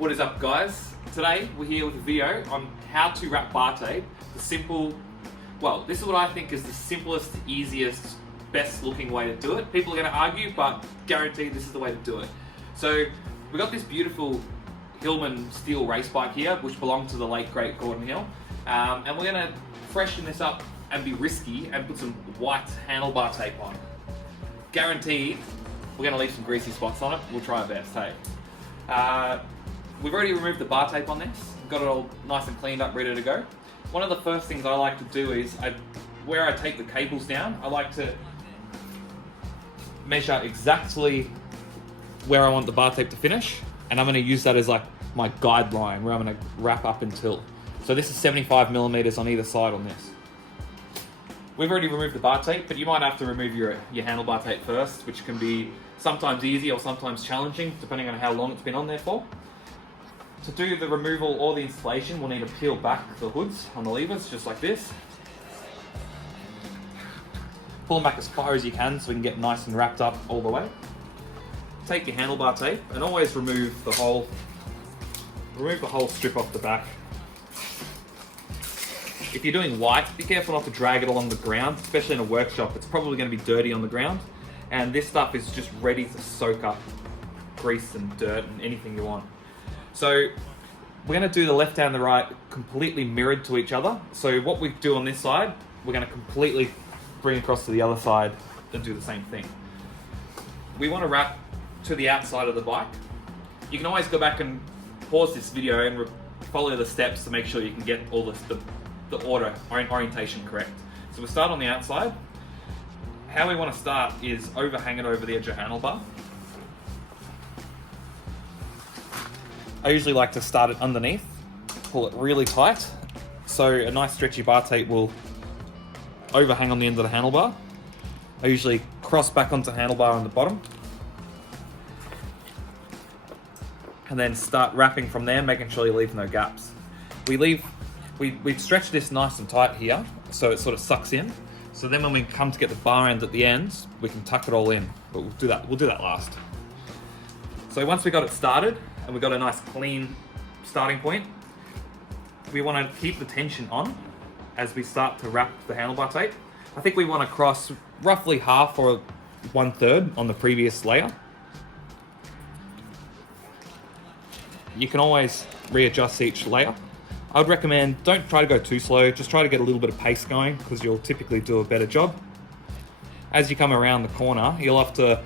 What is up, guys? Today we're here with a video on how to wrap bar tape. This is what I think is the simplest, easiest, best looking way to do it. People are going to argue, but guaranteed this is the way to do it. So we got this beautiful Hillman steel race bike here, which belonged to the late great Gordon Hill, and we're going to freshen this up and be risky and put some white handlebar tape on. Guaranteed we're going to leave some greasy spots on it. We'll try our best, hey. We've already removed the bar tape on this, got it all nice and cleaned up, ready to go. One of the first things I like to do is, where I take the cables down, I like to measure exactly where I want the bar tape to finish, and I'm going to use that as like my guideline where I'm going to wrap up until. So this is 75 millimeters on either side on this. We've already removed the bar tape, but you might have to remove your handlebar tape first, which can be sometimes easy or sometimes challenging, depending on how long it's been on there for. To do the removal or the installation, we'll need to peel back the hoods on the levers, just like this. Pull them back as far as you can so we can get nice and wrapped up all the way. Take your handlebar tape and always remove the whole strip off the back. If you're doing white, be careful not to drag it along the ground, especially in a workshop. It's probably going to be dirty on the ground, and this stuff is just ready to soak up grease and dirt and anything you want. So we're going to do the left and the right completely mirrored to each other. So what we do on this side, we're going to completely bring across to the other side and do the same thing. We want to wrap to the outside of the bike. You can always go back and pause this video and follow the steps to make sure you can get all the order or orientation correct. So we'll start on the outside. How we want to start is overhang it over the edge of handlebar. I usually like to start it underneath, pull it really tight, so a nice stretchy bar tape will overhang on the end of the handlebar. I usually cross back onto handlebar on the bottom, and then start wrapping from there, making sure you leave no gaps. We stretch this nice and tight here, so it sort of sucks in. So then when we come to get the bar end at the ends, we can tuck it all in, but we'll do that last. So once we got it started, and we've got a nice clean starting point, we want to keep the tension on as we start to wrap the handlebar tape. I think we want to cross roughly half or 1/3 on the previous layer. You can always readjust each layer. I would recommend don't try to go too slow, just try to get a little bit of pace going because you'll typically do a better job. As you come around the corner, you'll have to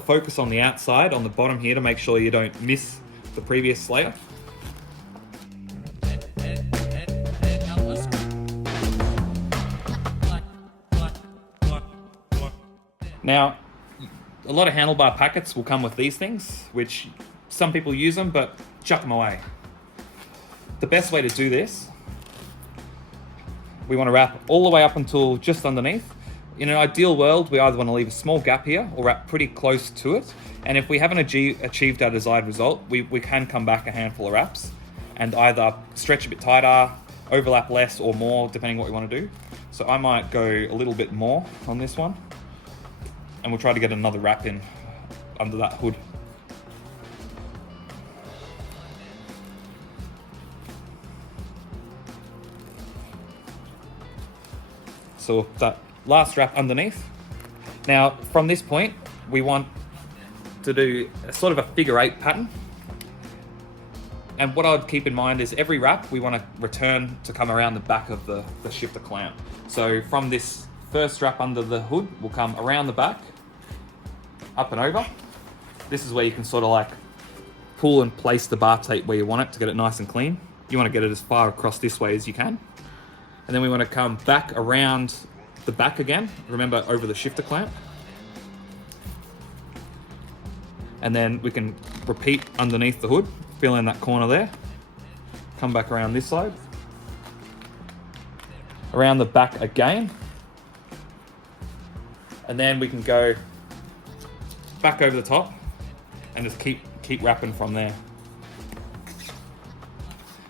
focus on the outside, on the bottom here, to make sure you don't miss the previous layer. Now, a lot of handlebar packets will come with these things, which some people use them, but chuck them away. The best way to do this, we want to wrap all the way up until just underneath. In an ideal world, we either want to leave a small gap here or wrap pretty close to it. And if we haven't achieved our desired result, we can come back a handful of wraps and either stretch a bit tighter, overlap less or more, depending what we want to do. So I might go a little bit more on this one, and we'll try to get another wrap in under that hood. So that last wrap underneath. Now from this point, we want to do a sort of a figure 8 pattern. And what I'd keep in mind is every wrap, we want to return to come around the back of the shifter clamp. So from this first wrap under the hood, we'll come around the back, up and over. This is where you can sort of like pull and place the bar tape where you want it to get it nice and clean. You want to get it as far across this way as you can. And then we want to come back around the back again, remember over the shifter clamp. And then we can repeat underneath the hood, fill in that corner there, come back around this side, around the back again, and then we can go back over the top and just keep wrapping from there.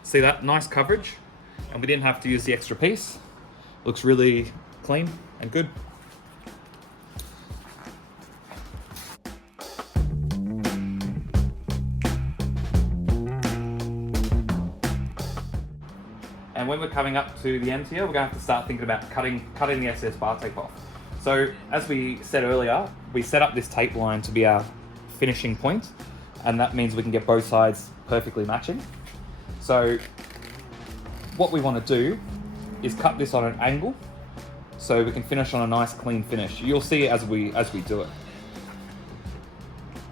See that? Nice coverage. And we didn't have to use the extra piece. Looks really clean and good. And when we're coming up to the end here, we're going to have to start thinking about cutting the SS bar tape off. So as we said earlier, we set up this tape line to be our finishing point, and that means we can get both sides perfectly matching. So what we want to do is cut this on an angle so we can finish on a nice clean finish. You'll see as we do it.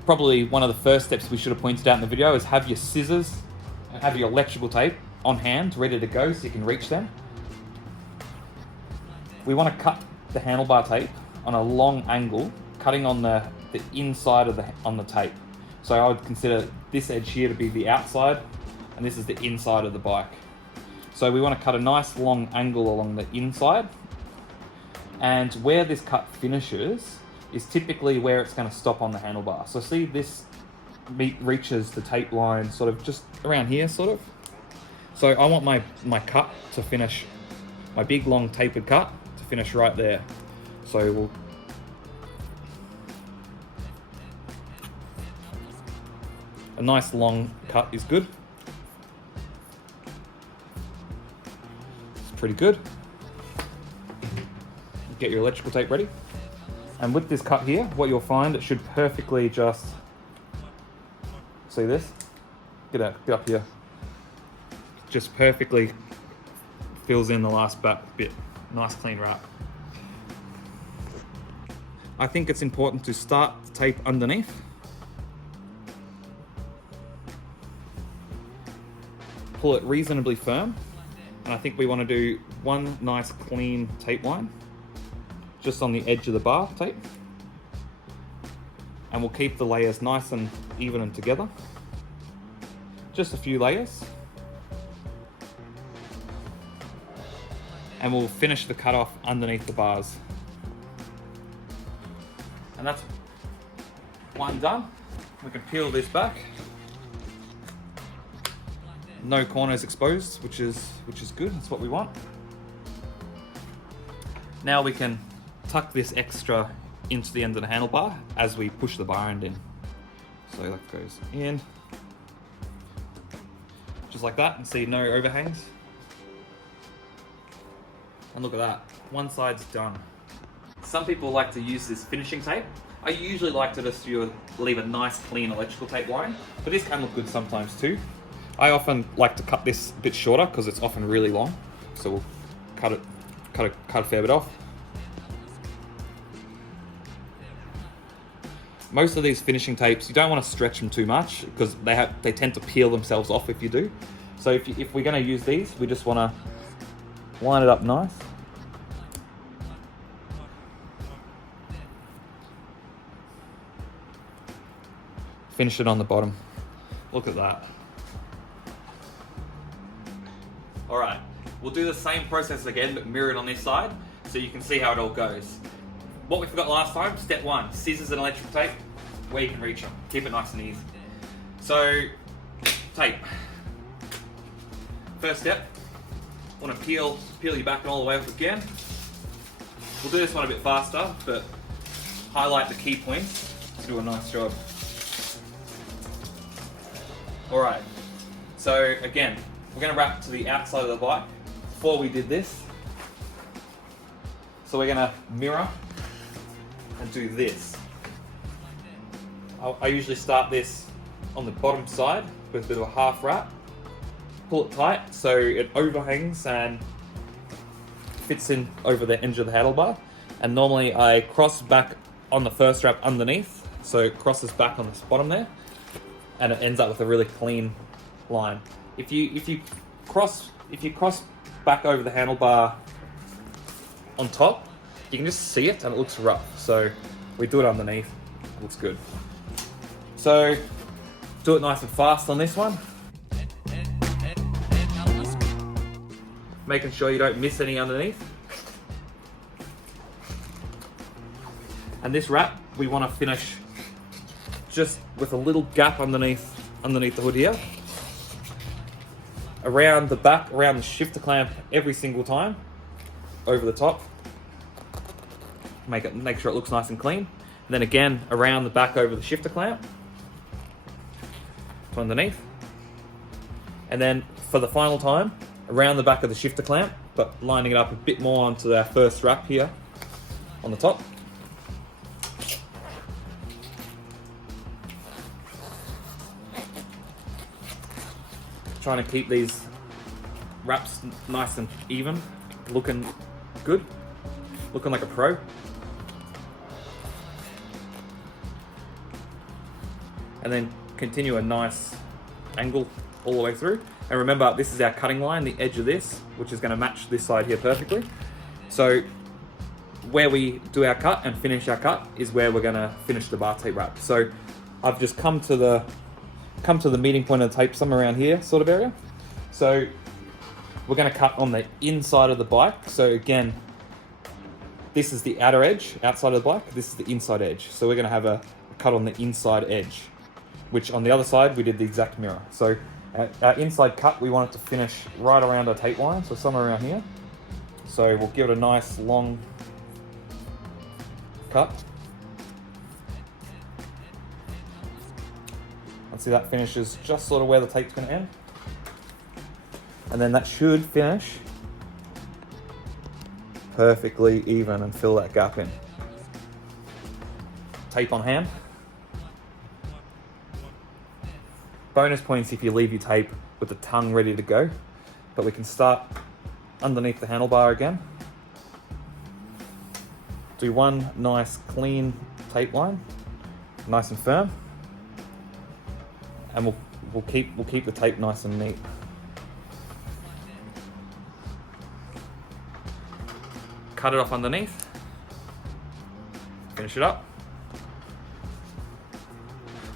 Probably one of the first steps we should have pointed out in the video is have your scissors and have your electrical tape on hand, ready to go so you can reach them. We want to cut the handlebar tape on a long angle, cutting on the inside of the tape. So I would consider this edge here to be the outside, and this is the inside of the bike. So we want to cut a nice long angle along the inside, and where this cut finishes is typically where it's going to stop on the handlebar. So see, this reaches the tape line sort of just around here, sort of. So I want my cut to finish, my big long tapered cut to finish right there. So we'll a nice long cut is good. It's pretty good. Get your electrical tape ready. And with this cut here, what you'll find, it should perfectly just, see this? Get up here. Just perfectly fills in the last bit. Nice clean wrap. I think it's important to start the tape underneath. Pull it reasonably firm. And I think we want to do one nice clean tape line just on the edge of the bar tape. And we'll keep the layers nice and even and together. Just a few layers. And we'll finish the cut off underneath the bars. And that's one done. We can peel this back. No corners exposed, which is good. That's what we want. Now we can tuck this extra into the end of the handlebar as we push the bar end in. So that goes in, just like that, and see no overhangs. And look at that, one side's done. Some people like to use this finishing tape. I usually like to just leave a nice clean electrical tape line, but this can look good sometimes too. I often like to cut this a bit shorter because it's often really long. So we'll cut a fair bit off. Most of these finishing tapes, you don't want to stretch them too much because they tend to peel themselves off if you do. So if we're going to use these, we just want to line it up nice. Finish it on the bottom. Look at that. All right, we'll do the same process again, but mirrored on this side, so you can see how it all goes. What we forgot last time, step one, scissors and electrical tape, where you can reach them. Keep it nice and easy. So, tape. First step, want to peel your back all the way up again. We'll do this one a bit faster, but highlight the key points to do a nice job. All right, so again, we're going to wrap to the outside of the bike. Before we did this, so we're going to mirror and do this. I usually start this on the bottom side with a bit of a half wrap. Pull it tight so it overhangs and fits in over the edge of the handlebar. And normally I cross back on the first wrap underneath, so it crosses back on this bottom there, and it ends up with a really clean line. If you cross back over the handlebar on top, you can just see it and it looks rough. So we do it underneath, it looks good. So do it nice and fast on this one. Making sure you don't miss any underneath. And this wrap, we want to finish just with a little gap underneath the hood here. Around the back, around the shifter clamp every single time, over the top. Make sure it looks nice and clean. And then again, around the back over the shifter clamp to underneath. And then for the final time, around the back of the shifter clamp, but lining it up a bit more onto our first wrap here on the top. Trying to keep these wraps nice and even, looking good, looking like a pro. And then continue a nice angle all the way through. And remember, this is our cutting line, the edge of this, which is going to match this side here perfectly. So where we do our cut and finish our cut is where we're going to finish the bar tape wrap. So I've just come to the meeting point of the tape, somewhere around here sort of area. So we're going to cut on the inside of the bike. So again, this is the outer edge, outside of the bike. This is the inside edge. So we're going to have a cut on the inside edge, which on the other side, we did the exact mirror. So our inside cut, we want it to finish right around our tape line, so somewhere around here. So we'll give it a nice long cut. And see that finishes just sort of where the tape's going to end. And then that should finish perfectly even and fill that gap in. Tape on hand. Bonus points if you leave your tape with the tongue ready to go, but we can start underneath the handlebar again. Do one nice clean tape line, nice and firm, and we'll keep the tape nice and neat. Cut it off underneath, finish it up.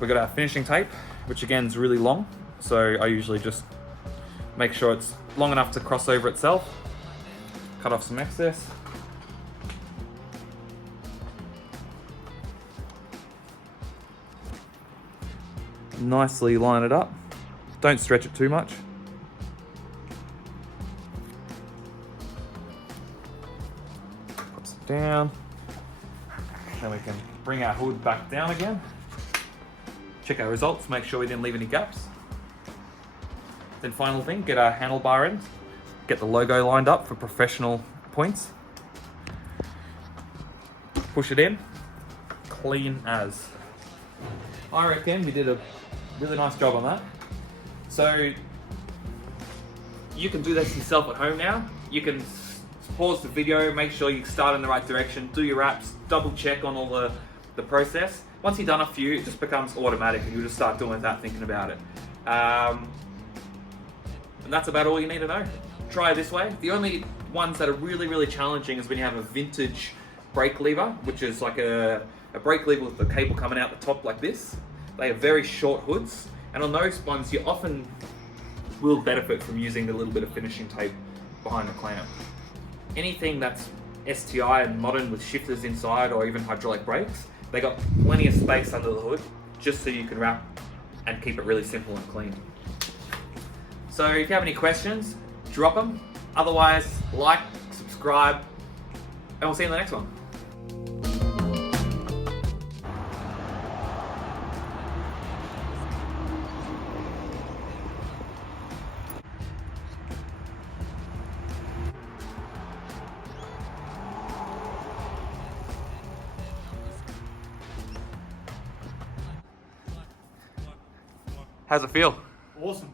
We've got our finishing tape, which again is really long, so I usually just make sure it's long enough to cross over itself. Cut off some excess. Nicely line it up. Don't stretch it too much. Puts it down. Then we can bring our hood back down again. Check our results, make sure we didn't leave any gaps. Then final thing, get our handlebar in, get the logo lined up for professional points. Push it in, clean as. I reckon we did a really nice job on that. So you can do this yourself at home now. You can pause the video, make sure you start in the right direction, do your wraps, double check on all the process. Once you've done a few, it just becomes automatic and you'll just start doing it without thinking about it. And that's about all you need to know. Try it this way. The only ones that are really, really challenging is when you have a vintage brake lever, which is like a brake lever with the cable coming out the top like this. They have very short hoods, and on those ones you often will benefit from using a little bit of finishing tape behind the clamp. Anything that's STI and modern with shifters inside or even hydraulic brakes, they got plenty of space under the hood just so you can wrap and keep it really simple and clean. So if you have any questions, drop them. Otherwise, like, subscribe, and we'll see you in the next one. How's it feel? Awesome.